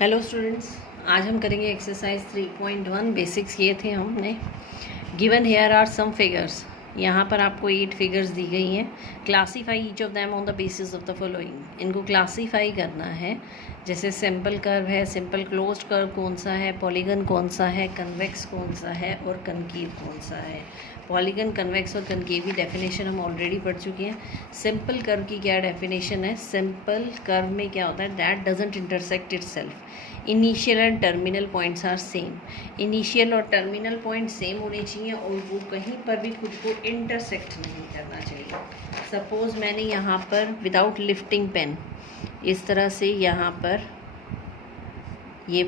Hello students, आज हम करेंगे एक्सरसाइज 3.1। बेसिक्स ये थे हमने। Given here are some figures. यहाँ पर आपको 8 फिगर्स दी गई हैं। Classify each of them on the basis of the following. इनको क्लासीफाई करना है, जैसे सिंपल कर्व है, सिंपल क्लोज्ड कर्व कौन सा है, पॉलीगन कौन सा है, कन्वेक्स कौन सा है और कनकेव कौन सा है। पॉलीगन, कन्वेक्स और कनकेव की डेफिनेशन हम ऑलरेडी पढ़ चुके हैं। सिंपल कर्व की क्या डेफिनेशन है? सिंपल कर्व में क्या होता है? That doesn't intersect itself. Initial and terminal points are same. Initial और टर्मिनल पॉइंट सेम होने चाहिए और वो कहीं पर भी खुद को इंटरसेक्ट नहीं करना चाहिए। सपोज मैंने यहाँ पर विदाउट लिफ्टिंग पेन इस तरह से यहाँ पर ये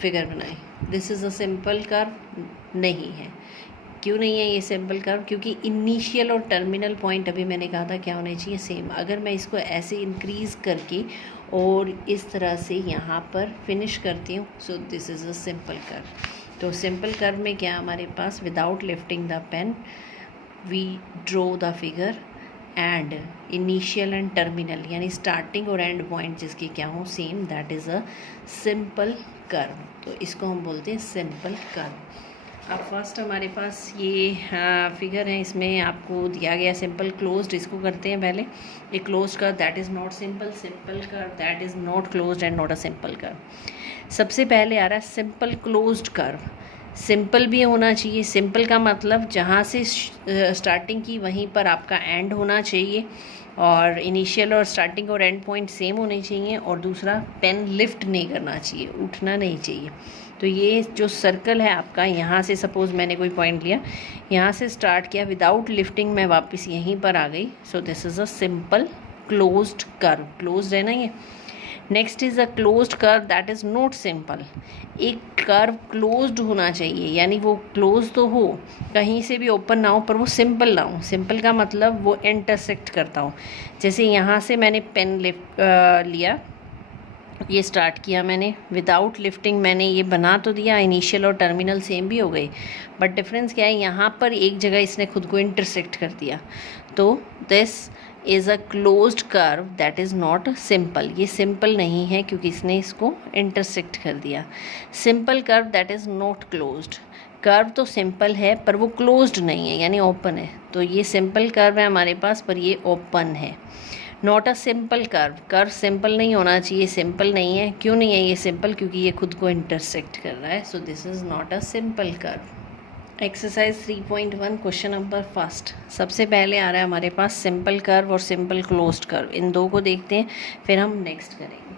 फिगर बनाई। This is a simple curve नहीं है। क्यों नहीं है ये सिंपल कर्व? क्योंकि इनिशियल और टर्मिनल पॉइंट अभी मैंने कहा था क्या होने चाहिए? सेम। अगर मैं इसको ऐसे इंक्रीज़ करके और इस तरह से यहाँ पर फिनिश करती हूँ, so this is a simple curve. तो सिंपल कर्व में क्या हमारे पास? Without lifting the pen we draw the figure and initial and terminal यानी स्टार्टिंग और एंड पॉइंट जिसके क्या हो same, that is a simple curve. तो इसको हम बोलते हैं सिंपल कर्व। अब फर्स्ट हमारे पास ये फिगर है, इसमें आपको दिया गया सिंपल क्लोज्ड। इसको करते हैं पहले। ये closed curve that is not simple, simple curve that is not closed end not a simple curve. सबसे पहले आ रहा है सिंपल क्लोज्ड कर्व। सिंपल भी होना चाहिए। सिंपल का मतलब जहाँ से स्टार्टिंग की वहीं पर आपका एंड होना चाहिए, और इनिशियल और स्टार्टिंग और एंड पॉइंट सेम होने चाहिए, और दूसरा पेन लिफ्ट नहीं करना चाहिए, उठना नहीं चाहिए। तो ये जो सर्कल है आपका, यहाँ से सपोज़ मैंने कोई पॉइंट लिया, यहाँ से स्टार्ट किया विदाउट लिफ्टिंग, मैं वापस यहीं पर आ गई। सो this is a simple closed curve. Closed है ना ये। Next is a closed curve that is not simple. एक कर्व क्लोज्ड होना चाहिए, यानी वो क्लोज तो हो, कहीं से भी ओपन ना हो, पर वो सिंपल ना हो। सिंपल का मतलब वो इंटरसेक्ट करता हो। जैसे यहाँ से मैंने पेन लिया, ये स्टार्ट किया मैंने विदाउट लिफ्टिंग, मैंने ये बना तो दिया, इनिशियल और टर्मिनल सेम भी हो गए, बट डिफरेंस क्या है? यहाँ पर एक जगह इसने खुद को इंटरसेक्ट कर दिया। तो this is a closed curve that is not simple. ये सिंपल नहीं है क्योंकि इसने इसको इंटरसेक्ट कर दिया। Simple curve that is not closed. Curve तो सिंपल है पर वो क्लोज्ड नहीं है, यानी ओपन है। तो ये सिंपल कर्व है हमारे पास, पर ये ओपन है। Not a simple curve. Curve simple नहीं होना चाहिए, सिंपल नहीं है। क्यों नहीं है ये सिंपल? क्योंकि ये खुद को इंटरसेक्ट कर रहा है। सो this is not a simple curve. Exercise 3.1 question number first. सबसे पहले आ रहा है हमारे पास सिंपल कर्व और सिंपल क्लोज्ड कर्व। इन दो को देखते हैं, फिर हम नेक्स्ट करेंगे।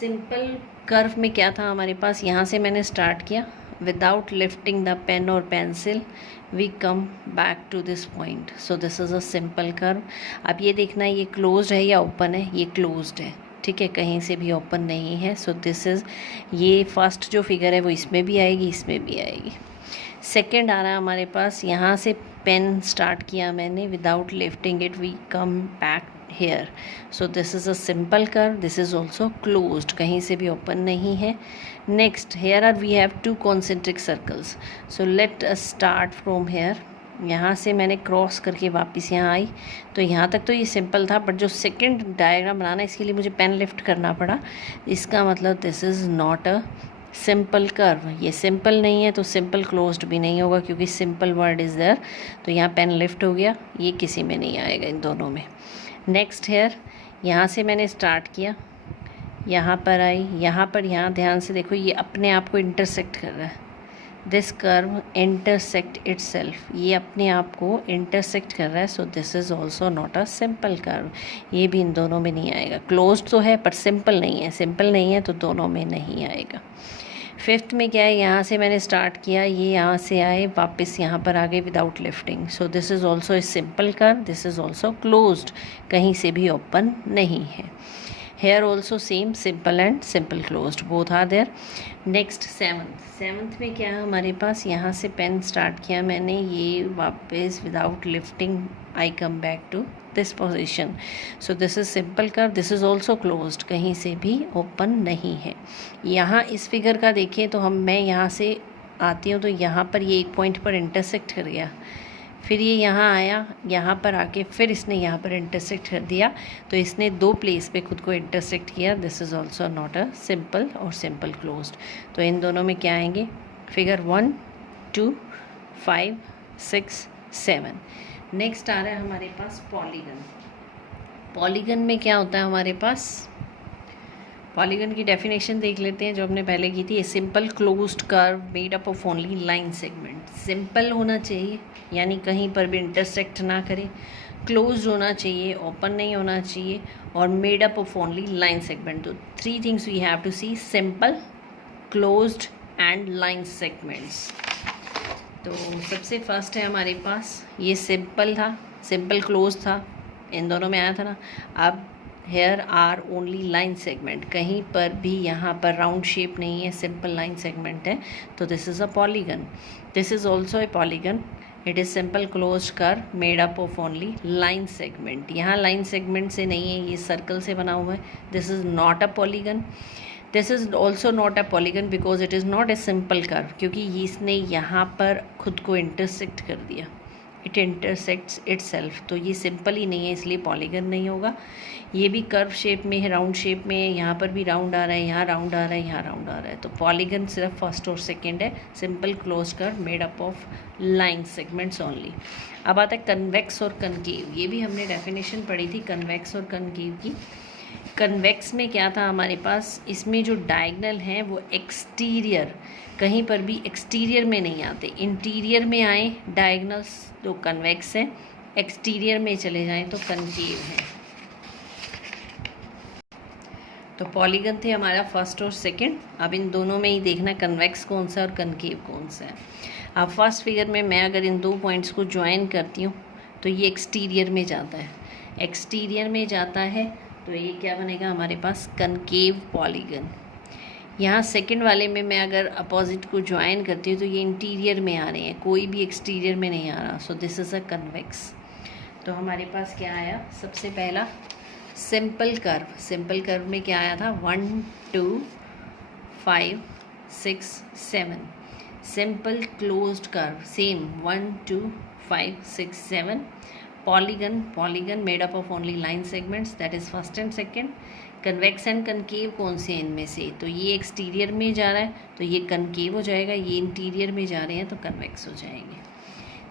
सिंपल कर्व में क्या था हमारे पास? यहाँ से मैंने स्टार्ट किया विदाउट लिफ्टिंग द पेन और pencil, we come back to this point. So this is a simple curve. अब ये देखना है ये क्लोज्ड है या ओपन है। ये क्लोज्ड है, ठीक है, कहीं से भी ओपन नहीं है। सो दिस इज़, ये फर्स्ट जो फिगर है वो इसमें भी आएगी, इसमें भी आएगी। सेकेंड आ रहा है हमारे पास, यहाँ से पेन स्टार्ट किया मैंने without lifting it, we come back here. So this is a simple curve. This is also closed, कहीं से भी open नहीं है. Next, here are we have two concentric circles. So let us start from here. यहाँ से मैंने cross करके वापस यहाँ आई, तो यहाँ तक तो ये सिंपल था, बट जो सेकंड डायग्राम बनाना इसके लिए मुझे पेन लिफ्ट करना पड़ा। इसका मतलब this is not a simple curve. ये सिंपल नहीं है तो सिंपल क्लोज्ड भी नहीं होगा, क्योंकि सिंपल वर्ड इज़ देयर। तो यहाँ पेन लिफ्ट हो गया, ये किसी में नहीं आएगा इन दोनों में। नेक्स्ट हेयर, यहाँ से मैंने स्टार्ट किया, यहाँ पर आई, यहाँ ध्यान से देखो, ये अपने आप को इंटरसेक्ट कर रहा है। दिस कर्व इंटरसेक्ट इटसेल्फ, ये अपने आप को इंटरसेक्ट कर रहा है। सो this is also not a simple curve. ये भी इन दोनों में नहीं आएगा। क्लोज्ड तो है पर सिंपल नहीं है। सिंपल नहीं है तो दोनों में नहीं आएगा। फिफ्थ में क्या है? यहाँ से मैंने स्टार्ट किया, ये यहाँ से आए, वापस यहाँ पर आ गए without lifting. So this is also a simple curve. This is also closed, कहीं से भी ओपन नहीं है। Here also same, simple and simple closed both are there. Next seventh में क्या है हमारे पास? यहाँ से पेन स्टार्ट किया मैंने, ये वापस without lifting I come back to this position. So this is simple curve. This is also closed, कहीं से भी ओपन नहीं है। यहाँ इस फिगर का देखें तो मैं यहाँ से आती हूँ तो यहाँ पर ये एक पॉइंट पर इंटरसेक्ट कर गया, फिर ये यहाँ आया, यहाँ पर आके फिर इसने यहाँ पर इंटरसेक्ट कर दिया, तो इसने दो प्लेस पे खुद को इंटरसेक्ट किया। This is also not a simple और सिंपल क्लोज्ड। तो इन दोनों में क्या आएंगे? फिगर 1, 2, 5, 6, 7। नेक्स्ट आ रहा है हमारे पास पॉलीगन। पॉलीगन में क्या होता है हमारे पास? पॉलीगन की डेफिनेशन देख लेते हैं जो हमने पहले की थी। A simple closed curve made up of only line segment. Simple होना चाहिए, यानी कहीं पर भी इंटरसेक्ट ना करे, क्लोज्ड होना चाहिए, ओपन नहीं होना चाहिए, और made up of only line segment. तो 3 things we have to see: simple, closed and line segments. तो सबसे फर्स्ट है हमारे पास, ये सिंपल था, सिंपल क्लोज था, इन दोनों में आया था ना। अब here are only line segment, कहीं पर भी यहाँ पर राउंड शेप नहीं है, सिंपल लाइन सेगमेंट है, तो this is a polygon. This is also A polygon. It is simple closed curve made up of only line segment. यहाँ लाइन सेगमेंट से नहीं है, ये सर्कल से बना हुआ है। This is not a polygon. This is also not a polygon because it is not a simple curve, क्योंकि इसने यहाँ पर खुद को इंटरसेक्ट कर दिया, इट इंटरसेक्ट्स इटसेल्फ। तो ये सिंपल ही नहीं है, इसलिए पॉलीगन नहीं होगा। ये भी कर्व शेप में है, राउंड शेप में है, यहाँ पर भी राउंड आ रहा है, यहाँ राउंड आ रहा है, यहाँ राउंड आ रहा है। तो पॉलीगन सिर्फ फर्स्ट और सेकंड है, simple close curve made up of line segments only. अब आता है कन्वेक्स और कनकेव। ये भी हमने डेफिनेशन पढ़ी थी कन्वेक्स और कनकेव की। कन्वेक्स में क्या था हमारे पास? इसमें जो डायगनल हैं वो एक्सटीरियर, कहीं पर भी एक्सटीरियर में नहीं आते, इंटीरियर में आए डायगनल्स तो कन्वेक्स हैं, एक्सटीरियर में चले जाएं तो कनकेव हैं। तो पॉलीगन थे हमारा फर्स्ट और सेकंड। अब इन दोनों में ही देखना कन्वेक्स कौन सा और कनकेव कौन सा है। अब फर्स्ट फिगर में मैं अगर इन दो पॉइंट्स को ज्वाइन करती हूँ तो ये एक्सटीरियर में जाता है, एक्सटीरियर में जाता है, तो ये क्या बनेगा हमारे पास? Concave polygon. यहाँ सेकंड वाले में मैं अगर अपोजिट को ज्वाइन करती हूँ तो ये इंटीरियर में आ रहे हैं, कोई भी एक्सटीरियर में नहीं आ रहा, सो दिस इज़ अ कन्वेक्स। तो हमारे पास क्या आया? सबसे पहला सिंपल कर्व। सिंपल कर्व में क्या आया था? 1, 2, 5, 6, 7। Simple closed curve same 1, 2, 5, 6, 7। Polygon, polygon made up of only line segments, that is first and second. Convex and concave कौन से इनमें से? तो ये एक्सटीरियर में जा रहा है तो ये कनकेव हो जाएगा, ये इंटीरियर में जा रहे हैं तो कन्वेक्स हो जाएंगे।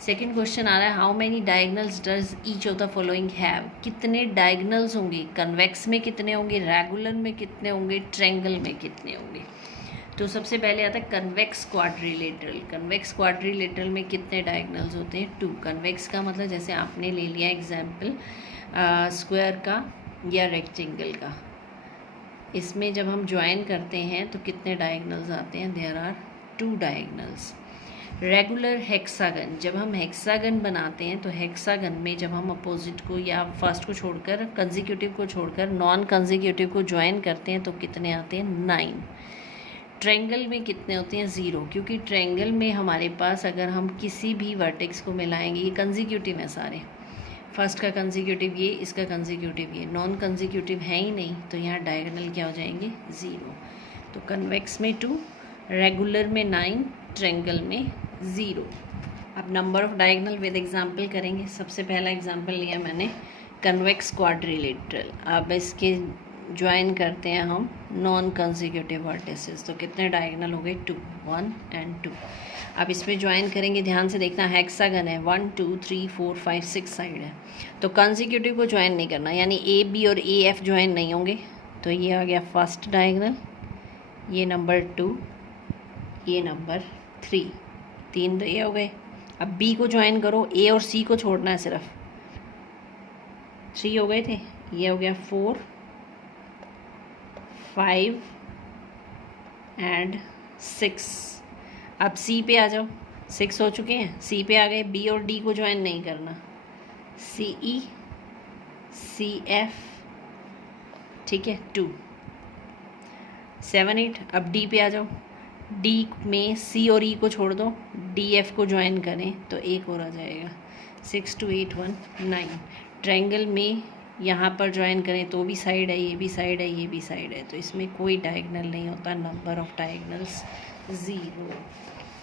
सेकंड क्वेश्चन आ रहा है, how many diagonals does each of the following have? कितने डायगनल्स होंगे? कन्वेक्स में कितने होंगे, रेगुलर में कितने होंगे, ट्रायंगल में कितने होंगे? तो सबसे पहले आता है कन्वेक्स क्वाड्रिलेटरल। कन्वेक्स क्वाड्रिलेटरल में कितने डायगनल्स होते हैं? 2। कन्वेक्स का मतलब जैसे आपने ले लिया एग्जाम्पल स्क्वायर का या रेक्टेंगल का, इसमें जब हम ज्वाइन करते हैं तो कितने डायगनल्स आते हैं? There are 2 diagonals. Regular hexagon, जब हम हेक्सागन बनाते हैं तो हेक्सागन में जब हम अपोजिट को या फर्स्ट को छोड़कर, कंसेक्यूटिव को छोड़कर नॉन कंसेक्यूटिव को ज्वाइन करते हैं तो कितने आते हैं? 9। ट्रायंगल में कितने होते हैं? 0, क्योंकि ट्रायंगल में हमारे पास अगर हम किसी भी वर्टेक्स को मिलाएंगे, ये कंसेक्यूटिव हैं सारे, फर्स्ट का कंसेक्यूटिव ये, इसका कंसेक्यूटिव ये, नॉन कंसेक्यूटिव है ही नहीं, तो यहाँ डायगोनल क्या हो जाएंगे? 0। तो कन्वेक्स में 2, रेगुलर में 9, ट्रायंगल में 0। अब number of diagonal with example करेंगे। सबसे पहला एग्जांपल लिया मैंने कन्वेक्स क्वाड्रिलेटरल। अब इसके ज्वाइन करते हैं हम नॉन कंसेक्यूटिव वर्टिसेस, तो कितने डायगोनल हो गए? 2, 1 एंड 2। अब इसमें ज्वाइन करेंगे, ध्यान से देखना, हेक्सागन है, 1, 2, 3, 4, 5, 6 साइड है, तो कंसेक्यूटिव को ज्वाइन नहीं करना, यानी ए बी और ए एफ ज्वाइन नहीं होंगे। तो ये आ गया फर्स्ट डायगोनल, ये नंबर 2, ये नंबर 3, 3 तो ये हो गए। अब बी को ज्वाइन करो, ए और सी को छोड़ना है सिर्फ, 3 हो गए थे, ये हो गया 4, 5 एंड 6। अब सी पे आ जाओ, 6 हो चुके हैं, सी पे आ गए। बी और डी को ज्वाइन नहीं करना, सी ई, सी एफ, ठीक है, 2, 7, 8। अब डी पे आ जाओ, डी में सी और ई को छोड़ दो, डी एफ को ज्वाइन करें तो 1 और आ जाएगा, 6, 2, 8, 1, 9। ट्रायंगल में यहाँ पर ज्वाइन करें तो भी साइड है, ये भी साइड है, ये भी साइड है, तो इसमें कोई डायगोनल नहीं होता। Number of diagonals 0।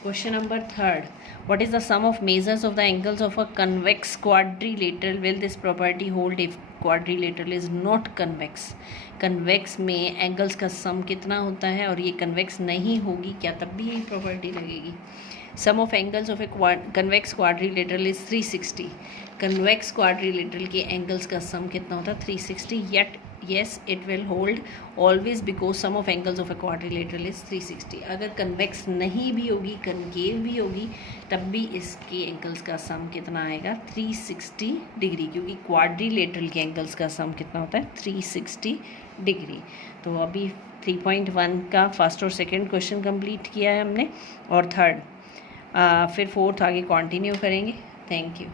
Question number 3rd. What is the sum of measures of the angles of a convex quadrilateral? Will this property hold if quadrilateral is not convex? Convex में angles का sum कितना होता है और ये convex नहीं होगी क्या, तब भी यही प्रॉपर्टी लगेगी. Sum of angles of a convex quadrilateral is 360. Convex quadrilateral के एंगल्स का सम कितना होता है 360. Yet yes it will hold always because sum of angles of a quadrilateral is 360. अगर कन्वेक्स नहीं भी होगी, कनकेव भी होगी, तब भी इसके एंगल्स का सम कितना आएगा 360 डिग्री, क्योंकि क्वाड्रिलेटरल के एंगल्स का सम कितना होता है 360 डिग्री. तो अभी 3.1 का फर्स्ट और सेकंड क्वेश्चन कंप्लीट किया है हमने और थर्ड, फिर फोर्थ आगे कंटिन्यू करेंगे. Thank you.